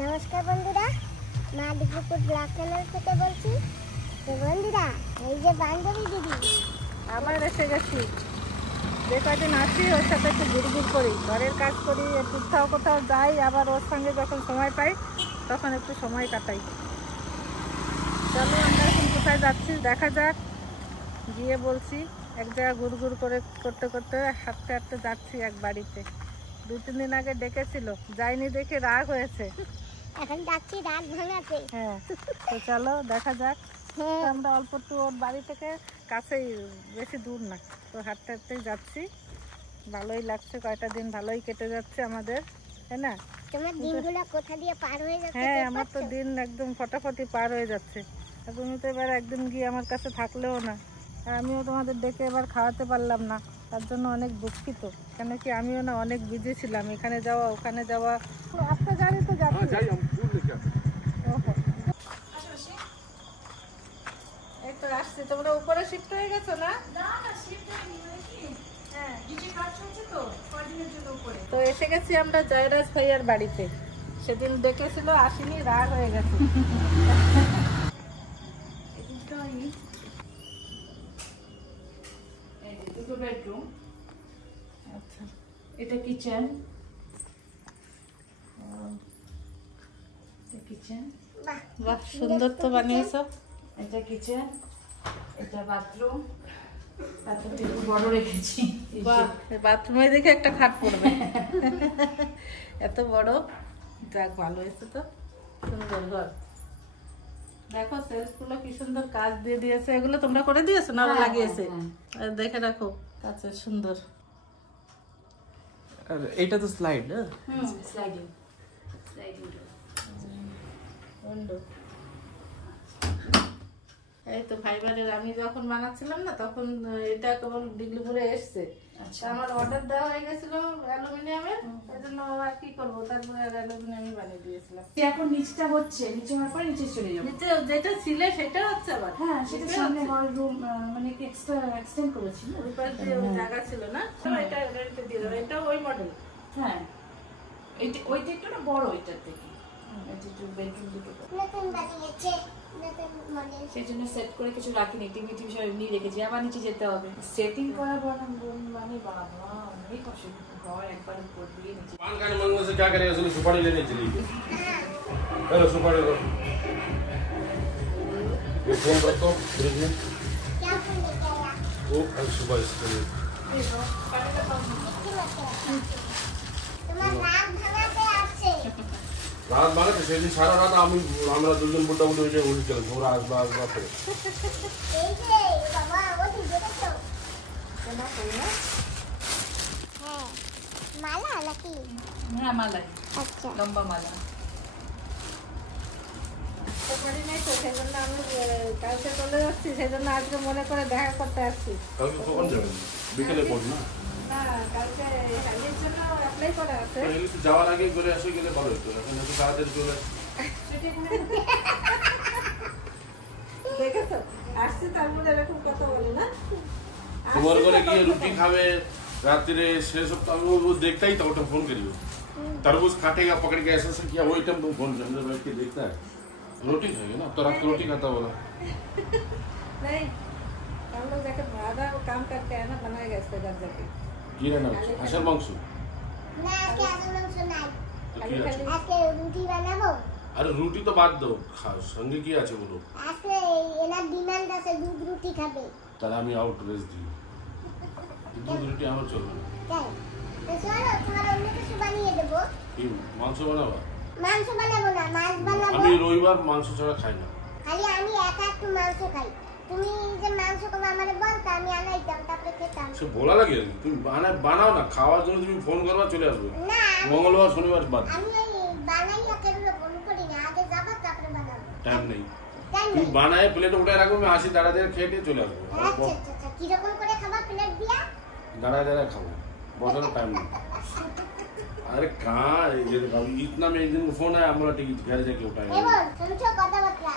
নমস্কার বন্ধুরা, মা দিপুর ব্লগ চ্যানেল থেকে বলছি। তো বন্ধুরা, এই যে বান্ধবী দিদি আবার এসে গেছি। যে কদিন আসি ওর সাথে একটু ঘুরঘুর করি, ঘরের কাজ করি, কোথাও কোথাও যাই, আবার ওর সঙ্গে যখন সময় পাই তখন একটু সময় কাটাই। চলো আমরা এখন কোথায় যাচ্ছি দেখা যাক। গিয়ে বলছি এক জায়গায় ঘুরঘুর করে করতে করতে হাঁটতে হাঁটতে যাচ্ছি এক বাড়িতে। 2-3 দিন আগে ডেকেছিল, যাইনি দেখে রাগ হয়েছে। এখন যাচ্ছি রাত ভাঙাতে। হ্যাঁ, তো চলো দেখা যাক। আমরা অল্প একটু ওর বাড়ি থেকে কাছেই, বেশি দূর না, তো হাঁটতে হাঁটতেই যাচ্ছি। ভালোই লাগছে, কয়টা দিন ভালোই কেটে যাচ্ছে আমাদের, তাই না? তোমার দিনগুলো কোথা দিয়ে পার হয়ে যাচ্ছে? হ্যাঁ, আমার তো দিন একদম ফটাফটি পার হয়ে যাচ্ছে। তুমি তো এবার একদিন গিয়ে আমার কাছে থাকলেও না, আর আমিও তোমাদের ডেকে এবার খাওয়াতে পারলাম না, তার জন্য অনেক দুঃখিত। কেন কি আমিও না অনেক বিজি ছিলাম, এখানে যাওয়া ওখানে যাওয়া। আপনার গাড়ি তো যাচ্ছে। এই তো আসছি। তোমরা উপরে শিফট হয়ে গেছো না? তো এসে গেছি আমরা জয়রাজ ভাইয়ার বাড়িতে। সেদিন ডেকেছিল, আসিনি, রাগ হয়ে গেছে। দুটো বেডরুম, আচ্ছা, এটা কিচেন, কিচেন বাহ, সুন্দর তো বানিয়েছো। এটা কিচেন, এটা বাথরুম। বাথরুমটা একটু বড় রেখেছি। বাহ, বাথরুমে দেখে একটা খাট পড়বে। এত বড়, যাক ভালো হয়েছে তো, সুন্দর ঘর। দেখো সেলফগুলো কি সুন্দর কাজ দিয়ে দিয়েছে। এগুলো তোমরা করে দিয়েছো না, ওরা লাগিয়েছে? আর দেখে রাখো কাছে সুন্দর। আর এইটা তো স্লাইড না? Sliding sliding window. এই তো ফাইবারের আমি যখন বানাচ্ছিলাম না, তখন এটা কেবল ডিগ্রিপুরে এসছে। আমার অর্ডার দেওয়া হয়ে গেছিল অ্যালুমিনিয়ামের, এই জন্য আর কি করবো, তারপরে অ্যালুমিনিয়ামই বানিয়ে দিয়েছিলাম। এখন নিচটা হচ্ছে, নিচে হওয়ার পরে নিচে চলে যাবো। নিচে যেটা ছিল সেটা হচ্ছে আবার। হ্যাঁ, সেটা সামনে হল রুম, মানে কি এক্সটেন্ড করেছি না, ওই পাশে জায়গা ছিল না, তো এটা রেন্টে দিয়ে দেবো। এটা ওই মডেল। হ্যাঁ, ওইটা একটু না বড়, ওইটার থেকে এটা একটু বেডরুম দুটো নতুন বানিয়েছে, নতুন মডেল। সেই জন্য সেট করে কিছু রাখিনি, টিভি সব এমনি রেখেছি। আবার নিচে যেতে হবে, সেটিং করা মানে বাবা অনেক অসুবিধা। ঘর একবার উপর দিয়ে নিচে। पान खाने मांगने से क्या करेगा? उसने सुपारी लेने चली गई। हेलो सुपारी लो। ये फोन रखो फ्रिज में। क्या फोन लेके आया? वो कल सुबह इसके लिए। তোমার রাত ভাঙাতে আসছে। रात माने तो सेदिन सारा रात আমি আমরা দুজন বুড়া বুড়ি হয়ে উঠে গেলাম। ওরা আসবা করে। এই যে বাবা, ও তো দেখছো? তোমার কই না? হ্যাঁ, মালা নাকি? হ্যাঁ, মালা, আচ্ছা, লম্বা মালা। তো পারি নাই তো, সেই জন্য আমি কালকে চলে যাচ্ছি, সেই জন্য আজকে মনে করে দেখা করতে আসছি। কালকে কখন যাবেন? বিকেলে পড় না? না, কালকে হ্যালির জন্য অ্যাপ্লাই করা আছে। তাহলে তো যাওয়ার আগে করে আসে গেলে ভালো হতো। এখন এত তাড়াতাড়ি চলে দেখেছো, আসছি তার মধ্যে এরকম কথা বলে না। তোমার ঘরে গিয়ে রুটি खावे रात्रि से सब तो वो देखता ही था, वो फोन करियो तरबूज काटेगा पकड़ के ऐसा किया, वो आइटम तुम फोन अंदर बैठ के देखता है। रोटी खाएगा ना, तो रात को रोटी खाता बोला नहीं, हम लोग जाके आधा काम करके है ना, बनाएगा इसको घर जाके। কি রান্না হচ্ছে? হাঁসের মাংস। না আজকে আলু মাংস নাই, কি আছে? আজকে রুটি বানাবো। আরে রুটি তো বাদ দাও, সঙ্গে কি আছে বলো? আজকে এনার ডিমান্ড আছে, দুধ রুটি খাবে। তাহলে আমি আউট রেস্ট দিই। দুধ রুটি আমার চলবে না। তাই তো চলো, তোমার অন্য কিছু বানিয়ে দেবো। কি মাংস বানাবা? মাংস বানাবো না, মাছ বানাবো। আমি রবিবার মাংস ছাড়া খাই না। খালি আমি একা একটু মাংস খাই। তুমি যে মাংস খাবে আমারে বলতে, আমি আনাইতাম, তারপরে খেতাম। সে বলা লাগে, তুমি বানাও না, খাওয়ার জন্য তুমি ফোন করবা, চলে আসবে। না, মঙ্গলবার শনিবার বাদ। আমি ওই বানাইয়া কেন ফোন করি না, আগে যাবো তারপরে বানাবো। টাইম নেই, তাই তুমি না? বানায় প্লেটে উঠে রাখবো, আমি আসি দাঁড়া দিয়ে খেয়ে চলে আসবো। আচ্ছা আচ্ছা আচ্ছা, কিরকম করে খাবা প্লেট দিয়া? दाड़ा खाओ, बसार टाइम नहीं। अरे कहाँ इतना में एक दिन फोन है, हमारा टिकट घर जाके उठाएंगे। এবার শুনছো কথাবার্তা?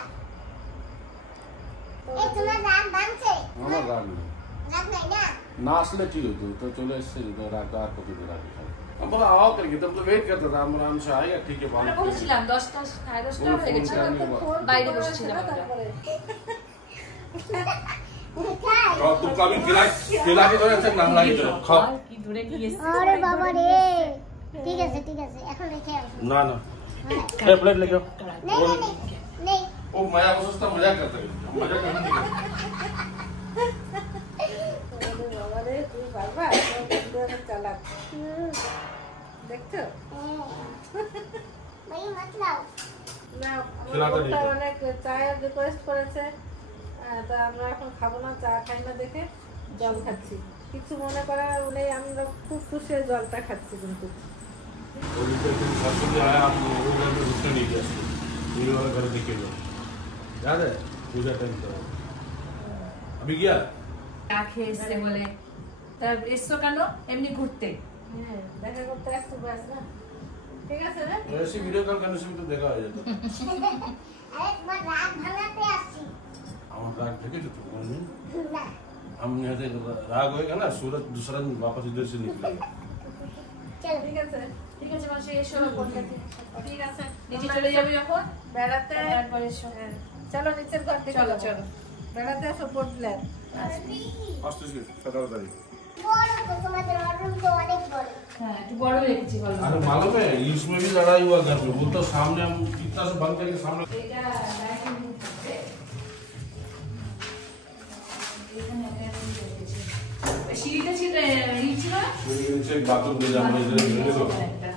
এই তোমার রাগ ভাঙছে? আমার রাগ নেই, রাগ নাই না? না আসলে ঠিক হতো, তো চলে এসছে, রাগ আর কত রাগ খাবে। हम बोला आओ करके तब तो वेट करता था हम आराम से आएगा ठीक है আমরা বলছিলাম 10টা 10:30 হয়ে গেছিল বাইরে বসেছিলাম আমরা और तुम कभी खिला के दो ऐसे नाम लागी चलो खाओ কি দূরে কি এসে আরে বাবা রে ঠিক আছে এখন রেখে আসো ना ना ए प्लेट लेके आओ नहीं ओ मैं आपको सोचता मजाक करता है मजाक करने नहीं करता বাবা রে তুই বাবা চালাক দেখছো ভাই মত লাও না খেলাটা আমার দিই। অনেক চায়ের রিকোয়েস্ট করেছে তা আমরা এখন খাবো না চা খাই না দেখে জল খাচ্ছি কিছু মনে করা নেই আমরা খুব খুশি হয়ে জলটা খাচ্ছি কিন্তু और इधर तुम सासू में आया आप वो घर में रुकने नहीं दिया पूरे वाला घर दिखे लो याद है पूजा टाइम था अभी गया রাখে এসে বলে তার এসো কেন এমনি ঘুরতে হ্যাঁ দেখা করতে আসছি বাস না ঠিক আছে রে ऐसे वीडियो कॉल करने से भी तो देखा हो जाता আরে তোমার রাগ ভাঙাতে আসছি हमारा राग देखे तो तुम না हम यहाँ से राग होएगा ना सूरज दूसरा दिन वापस इधर से निकलेगा চলো ঠিক আছে ঠিক আছে মাসি এসো ঠিক আছে নিচে চলে যাবে এখন বেড়াতে তারপর এসো হ্যাঁ, চলো নিচের ঘর থেকে চলো, যাবো। চলো। বেড়াতে আসো পোর্টল্যান্ড आस्ते से 17 तारीख বড় তো তোমাদের রুম তো অনেক বড় হ্যাঁ একটু বড় রেখেছি বলো अरे मालूम है इसमें भी लड़ाई हुआ घर में बोलता सामने हम कितना से बंद करके सामने এটা ডাইনিং রুম থাকবে এখানে একটা রুম রেখেছি সিঁড়িতে ছিল ছিল না मेरे नीचे एक बाथरूम ले जा मैं इधर ले लो একটা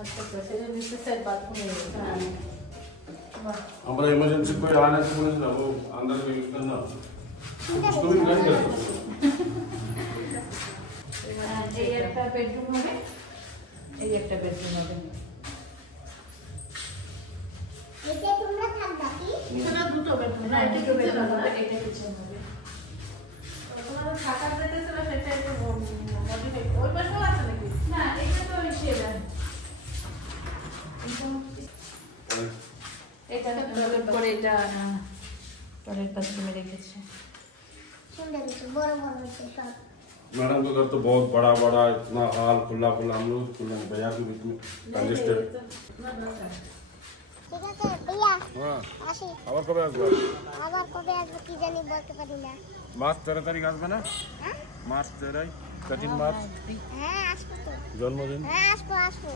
আচ্ছা আচ্ছা সেটা নিচে সাইড বাথরুমে हमारा इमरजेंसी कोई आने से बोले ना वो अंदर में यूज करना उसको भी नहीं करता এই একটা বেডরুম হবে এই একটা বেডরুম হবে এতে তোমরা থাকবা কি সেটা দুটো বেডরুম না না এটা এটা কিচেন বেডরুম হবে হবে এটা কিচেন হবে তোমাদের থাকার যেটা ছিল সেটা একটু মডিফাই ওই পাশেও আছে নাকি না এটা তো সেটা এটা ডেভেলপ করে এটা টয়লেট বাথরুমে রেখেছে সুন্দর হয়েছে, বড় বড় হয়েছে সব मैडम का घर तो बहुत बड़ा बड़ा इतना हॉल खुला खुला हम लोग खुला बाजार के बीच में कंजेस्टेड ঠিক আছে ভাইয়া हाँ আসি और कब आसबा আবার কবে আসবো কি জানি বলতে পারি না मार्च 13 तारीख आसबा ना হ্যাঁ मार्च 13 13 मार्च হ্যাঁ আসবো তো जन्मदिन হ্যাঁ আসবো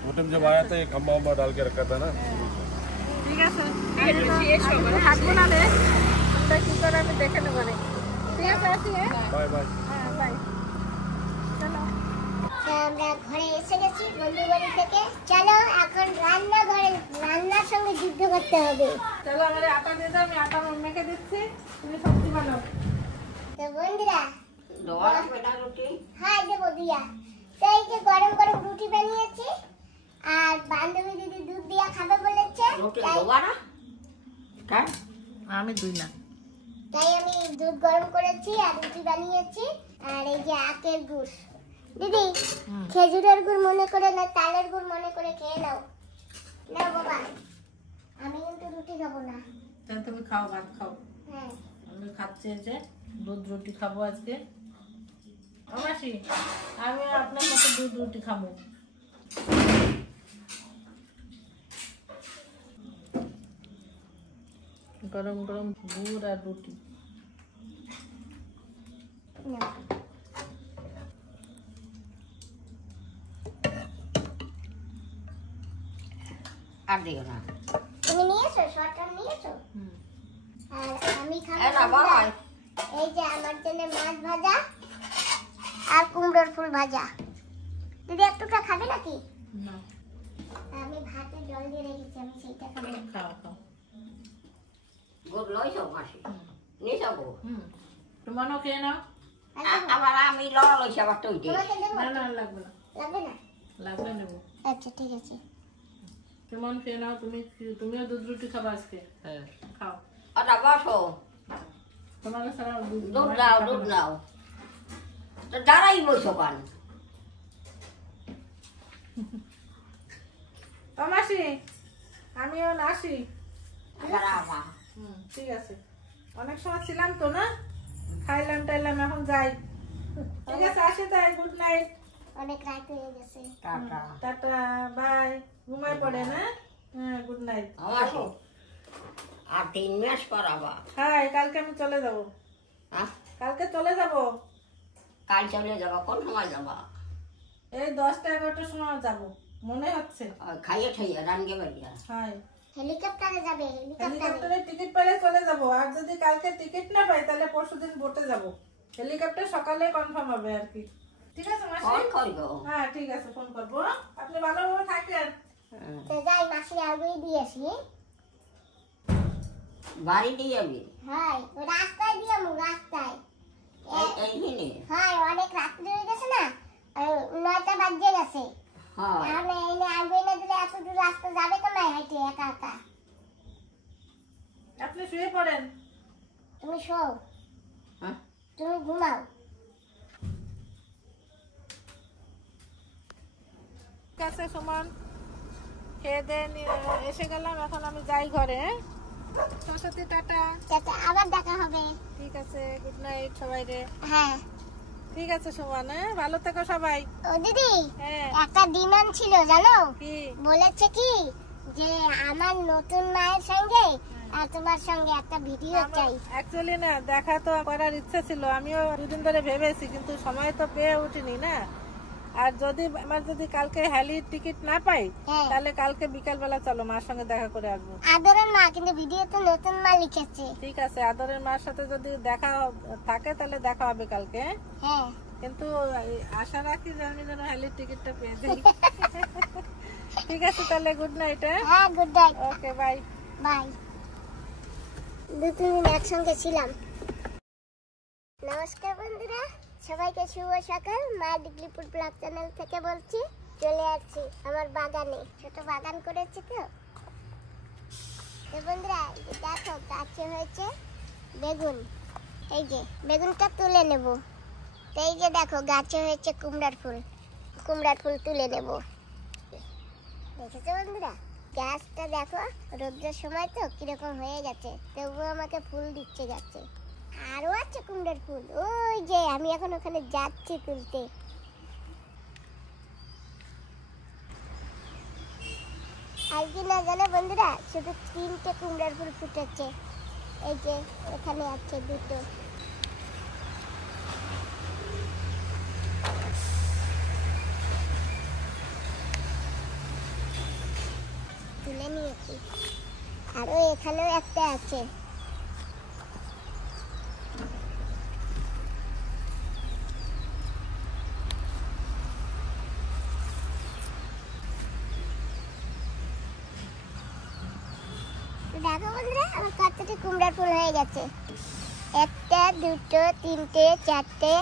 वो टाइम जब आया था एक खम्बा उम्बा डाल के रखा था ना ঠিক আছে থাকবো না রে আমরা কি করে আমি দেখে নেবো রে ঠিক আছে আসি হ্যাঁ बाय बाय হ্যাঁ বাই চলো আমরা ঘরে এসে গেছি বন্ধু বাড়ি থেকে চলো এখন রান্নার সঙ্গে যুদ্ধ করতে হবে চলো আমাদের আটা দিয়ে দাও আমি আটা মেখে দিচ্ছি তুমি সবজি বানাও তো বন্ধুরা হ্যাঁ দেবো দিয়া তো এই যে গরম গরম রুটি বানিয়েছি আর বান্ধবী দিদি দুধ দিয়া খাবে বলেছে তাই- আমি দুই না তাই আমি দুধ গরম করেছি আর রুটি বানিয়েছি আর এই যে আখের গুড় দিদি খেজুরের গুড় মনে করে না তালের গুড় মনে করে খেয়ে নাও না বাবা আমি কিন্তু রুটি খাবো না তাহলে তুমি খাও ভাত খাও হ্যাঁ আমি খাচ্ছি এই যে দুধ রুটি খাবো আজকে মাসি আমি আপনার মতো দুধ রুটি খাবো গরম গরম গুড় আর রুটি না আর দিও না তুমি নিয়েছো শর্টটা নিয়েছো হুম। আর আমি খাবো এ না ভাই এই যে আমার জন্য মাছ ভাজা আর কুমড়োর ফুল ভাজা দিদি একটুটা খাবে নাকি না আমি ভাতে জল দিয়ে রেখেছি আমি সেইটা খাবো খাও খাও গুড় লইছো মাসি নিছো গো হুম তোমারও খেয়ে নাও আবার আমি লড়া লইছি আবার তুই দে তোমাকে দেবো না না লাগবে না লাগবে না লাগবে নেবো আচ্ছা ঠিক আছে কেমন খেয়ে নাও তুমিও দুধ রুটি খাবা আজকে হ্যাঁ খাও আটা বসো তোমাকে সারা দুধ দাও দুধ নাও তো দাঁড়াই বইছো কান ও মাসি আমিও আসি আবার আমা হুম ঠিক আছে অনেক সময় ছিলাম তো না খাইলাম টাইলাম এখন যাই ঠিক আছে, আসি তাই, গুড নাইট, অনেক রাত হয়ে গেছে। টাটা। টাটা, বাই, ঘুমাই পড়ে না। হ্যাঁ, গুড নাইট। আমার তো আর 3 মাস পর আবার। হাই, কালকে আমি চলে যাব। হ্যাঁ? কালকে চলে যাব, কাল চলে যাবা? কোন সময় যাবা? এই 10টা-11টার সময় যাব মনে হচ্ছে। খাইয়ে ঠাইয়ে রানগে বাড়িয়া। হাই, হেলিকপ্টারে যাবে, হেলিকপ্টারে। হেলিকপ্টারে টিকিট পেলে চলে যাব, আর যদি কালকে টিকিট না পাই তাহলে পরশুদিন বোটে যাব। হেলিকপ্টার সকালে কনফার্ম হবে আর কি। ঠিক আছে মাসি? ফোন করবো। হ্যাঁ ঠিক আছে, ফোন করবো। আপনি ভালোভাবে থাকেন। হ্যাঁ। তো যাই মাসি আগুই দিয়ে আসি। বাড়ি দিয়ে যাবি? হাই, ও রাস্তায় দিয়ে আমু, রাস্তায়। এইখানে? হাই, অনেক রাত্রি হয়ে গেছে না, 9টা বাজে গেছে। হ্যাঁ। তাহলে এনে আগুই না দিলে এত দূর রাস্তা যাবে তো না হেঁটে একা একা। আপনি শুয়ে পড়েন। তুমি শোও, হ্যাঁ? তুমি ঘুমাও। ঠিক আছে সুমন, খেয়ে দিয়ে এসে গেলাম, এখন আমি যাই ঘরে। হ্যাঁ সরস্বতী, টাটা। যাতে আবার দেখা হবে। ঠিক আছে, গুড নাইট সবাই রে। হ্যাঁ। ঠিক আছে সুমন, হ্যাঁ ভালো থেকো সবাই। ও দিদি, হ্যাঁ, একটা ডিমান্ড ছিল জানো, কি? বলেছে কি যে আমার নতুন মায়ের সঙ্গে আর তোমার সঙ্গে একটা ভিডিও চাই। অ্যাকচুয়ালি না, দেখা তো করার ইচ্ছা ছিল, আমিও দুদিন ধরে ভেবেছি, কিন্তু সময় তো পেয়ে উঠিনি না। আর যদি কালকে হেলির টিকিট না পাই, হ্যাঁ। তাহলে কালকে বিকাল বেলা চলো মার সঙ্গে দেখা করে আসবো। আদরের মা, কিন্তু ভিডিও তো নতুন মা লিখেছে। ঠিক আছে, আদরের মার সাথে যদি দেখা থাকে তাহলে দেখা হবে কালকে। হ্যাঁ। কিন্তু আশা রাখি যে আমি যেন হেলির টিকিটটা পেয়ে যাই। ঠিক আছে তাহলে, গুড নাইট। হ্যাঁ, good night. Okay, bye. Bye. 2-3 দিন একসঙ্গে ছিলাম। নমস্কার বন্ধুরা, সবাইকে শুভ সকাল। মা ডিগ্লিপুর ব্লগ চ্যানেল থেকে বলছি। চলে আসছি আমার বাগানে, ছোট বাগান করেছি তো বন্ধুরা। এই যে দেখো, গাছে হয়েছে বেগুন। এই যে বেগুনটা তুলে নেব। তো এই যে দেখো, গাছে হয়েছে কুমড়ার ফুল। কুমড়ার ফুল তুলে নেব। দেখেছো বন্ধুরা, গাছটা দেখো, রোদ্রের সময় তো কিরকম হয়ে গেছে, তবুও আমাকে ফুল দিচ্ছে গাছে। আরো আছে কুমড়ার ফুল, ওই যে আমি এখন ওখানে যাচ্ছি তুলতে। আজকে না জানো বন্ধুরা, শুধু 3টে কুমড়ার ফুল ফুটেছে। এই যে এখানে আছে 2টো। তুলে নিয়েছি, আরো এখানেও একটা আছে। দেখো বন্ধুরা, আমার কতটি কুমড়ার ফুল হয়ে গেছে। 1টা 2টো 3টে 4টে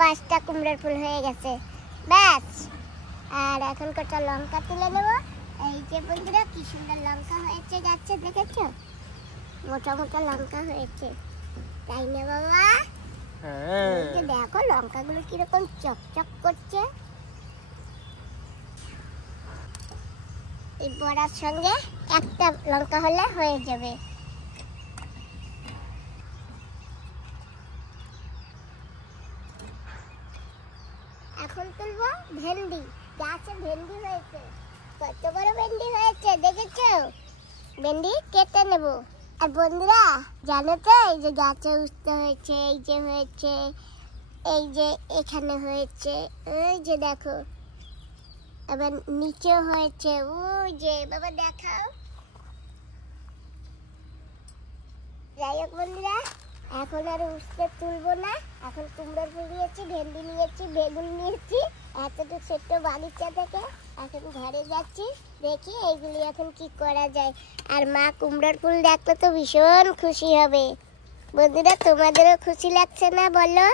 5টা কুমড়ার ফুল হয়ে গেছে, ব্যাস। আর এখন কটা লঙ্কা তুলে নেব। এই যে বন্ধুরা, কি সুন্দর লঙ্কা হয়েছে গাছে, দেখেছো? মোটা মোটা লঙ্কা হয়েছে, তাই না বাবা? এই যে দেখো লঙ্কাগুলো কিরকম চকচক করছে। এই বড়ার সঙ্গে একটা লঙ্কা হলে হয়ে যাবে। এখন তুলবো ভেন্ডি। গাছে ভেন্ডি হয়েছে, কত বড় ভেন্ডি হয়েছে দেখেছো? ভেন্ডি কেটে নেব। আর বন্ধুরা জানো তো, এই যে গাছে উঠতে হয়েছে, এই যে হয়েছে, এই যে এখানে হয়েছে, ওই যে দেখো, আবার নিচেও হয়েছে, ওই যে বাবা দেখাও। যাই হোক বন্ধুরা, এখন আর উঠতে তুলবো না। এখন কুমড়োর ফুল নিয়েছি, ভেন্ডি নিয়েছি, বেগুন নিয়েছি, এতটুকু ছোট্ট বাগিচা থেকে এখন ঘরে যাচ্ছি। দেখি এইগুলি এখন কি করা যায়। আর মা কুমড়োর ফুল দেখলে তো ভীষণ খুশি হবে। বন্ধুরা তোমাদেরও খুশি লাগছে না বলো?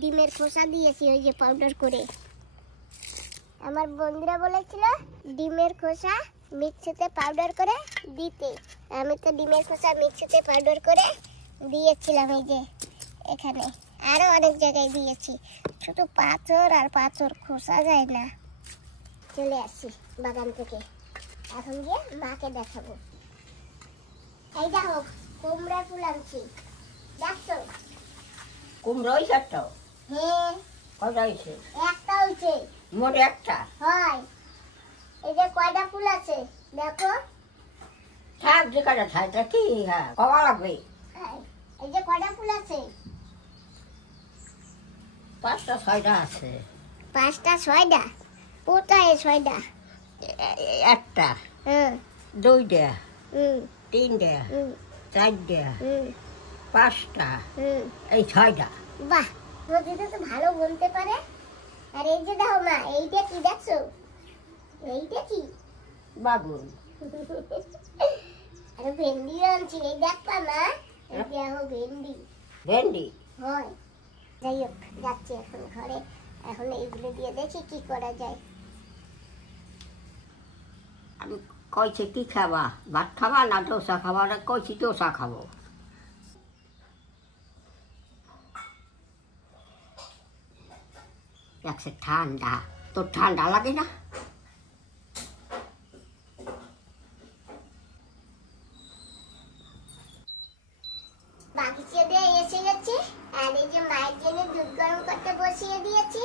ডিমের খোসা দিয়েছি ওই যে পাউডার করে। আমার বন্ধুরা বলেছিল ডিমের খোসা মিক্সিতে পাউডার করে দিতে। আমি তো ডিমের খোসা মিক্সিতে পাউডার করে দিয়েছিলাম। এই যে এখানে আরো অনেক জায়গায় দিয়েছি। শুধু পাথর আর পাথর, খোসা যায় না। চলে আসছি বাগান থেকে, এখন গিয়ে মাকে দেখাবো। এই দেখো কুমড়া ফুল আনছি, দেখছো? কুমড়ো হয়েছে একটা? হ্যাঁ, কয়টা হয়েছে? একটা হয়েছে। মোট একটা? হয়। এই যে কয়টা ফুল আছে দেখো। থাক যে কয়টা থাকটা কি, হ্যাঁ কবা লাগবে? এই যে কয়টা ফুল আছে? 5টা 6টা আছে। 5টা 6টা? কোথায় 6টা? একটা, হুম 2টা, হুম 3টা, হুম 4টা, হুম 5টা, হুম। এই 6টা। বাহ, রোজিতা তো ভালো বলতে পারে। আর এই যে দেখো মা, এইটা কি দেখছো? এইটা কি? বাগুন। আরে ভেন্ডি আনছি, এই দেখবা না? এই দেখো ভেন্ডি। ভেন্ডি? হয়। যাই হোক, যাচ্ছি এখন ঘরে। এখন এইগুলো দিয়ে দেখি কি করা যায়। আমি কইছি কি খাবা, ভাত খাবা না ডোসা খাবা? না কইছি ডোসা খাবো। দেখছে ঠান্ডা, তোর ঠান্ডা লাগে না? বাগিচা দিয়ে এসে গেছি। আর এই যে মায়ের জন্য দুধ গরম করতে বসিয়ে দিয়েছি।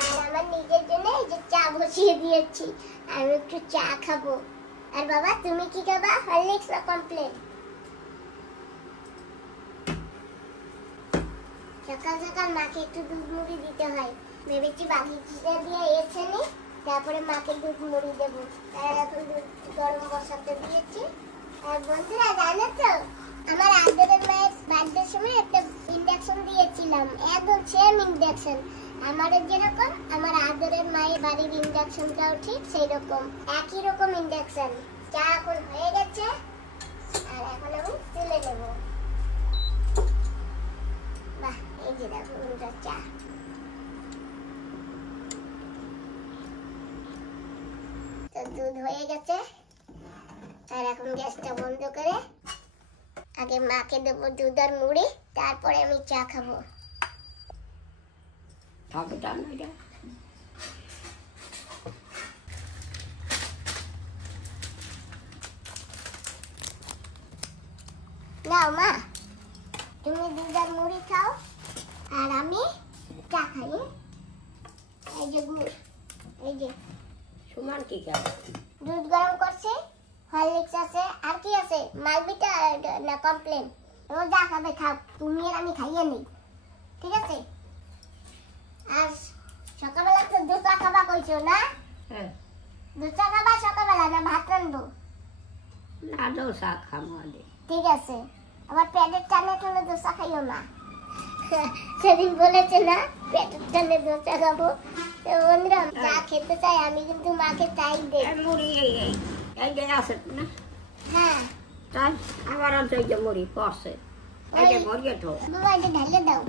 আর আমার নিজের জন্য এই যে চা বসিয়ে দিয়েছি। আমি একটু চা খাবো। আর বাবা তুমি কি খাবা? হরলিক্স না কমপ্লেন? সকাল সকাল মাকে একটু দুধ মুড়ি দিতে হয়। ভেবেছি বাগিচা দিয়ে এসে নি, তারপরে মাকে দুধ মুড়ি দেবো। আর এখন দুধ গরম বসাতে দিয়েছি। আর বন্ধুরা জানো তো, আমার আদরের মায়ের বার্থডের সময় একটা ইন্ডাকশন দিয়েছিলাম, একদম সেম ইন্ডাকশন। আমাদের যেরকম আমার আদরের মায়ের বাড়ির ইন্ডাকশনটাও ঠিক সেই রকম, একই রকম ইন্ডাকশন। চা এখন হয়ে গেছে, আর এখন আমি তুলে নেব। বাহ, এই যে দেখো চা। তো দুধ হয়ে গেছে, আর এখন গ্যাসটা বন্ধ করে আগে মাকে দেবো দুধ আর মুড়ি, তারপরে আমি চা খাবো। হবে না এটা? নাও মা, তুমি দুধ আর মুড়ি খাও, আর আমি চা খাই। এই যে গুড়, এই যে সুমান কি খাবে? দুধ গরম করছে, হরলিক্স আছে, আর কি আছে? মালবিটা না কমপ্লেন। ও যা খাবে খাও, তুমি আর আমি খাইয়ে নিই, ঠিক আছে? আর সকালবেলা তো দুধ চা খাবা কইছো না? হ্যাঁ। দুধ চা খাবা সকালবেলা, না ভাত রানবো? না ডোসা খাবো আগে। ঠিক আছে, আবার পেটের টানে টানে দোসা খাইও না। সেদিন বলেছে না পেটের টানে দোসা খাবো। তো বন্ধুরা যা খেতে চাই আমি কিন্তু মাকে তাই দেই। মুড়ি এই যে আছে না? হ্যাঁ, তাই আবার আছে এই যে মুড়ি পড়ছে, এই যে মুড়ি তো বাবা এটা ঢেলে দাও।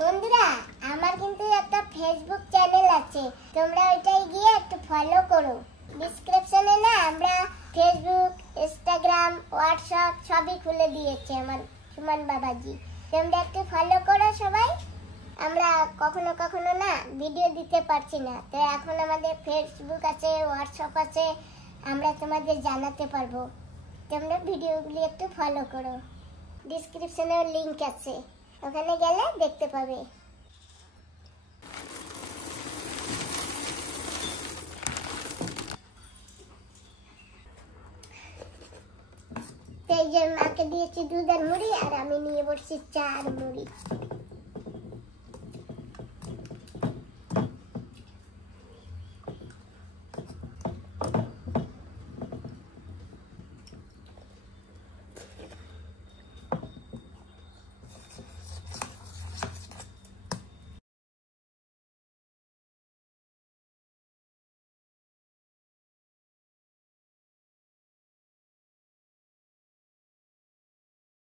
বন্ধুরা আমার কিন্তু একটা ফেসবুক চ্যানেল আছে, তোমরা ওইটাই গিয়ে একটু ফলো করো। ডেসক্রিপশনে না আমরা ফেসবুক, ইনস্টাগ্রাম, হোয়াটসঅ্যাপ সবই খুলে দিয়েছে আমার সুমন বাবাজি। তোমরা একটু ফলো করো সবাই। আমরা কখনো কখনো না ভিডিও দিতে পারছি না, তো এখন আমাদের ফেসবুক আছে, হোয়াটসঅ্যাপ আছে, আমরা তোমাদের জানাতে পারবো। তোমরা ভিডিওগুলি একটু ফলো করো, ডেসক্রিপশনেও লিংক আছে, ওখানে গেলে দেখতে পাবে। এই যে মাকে দিয়েছি দুধ আর মুড়ি, আর আমি নিয়ে বসছি চা আর মুড়ি।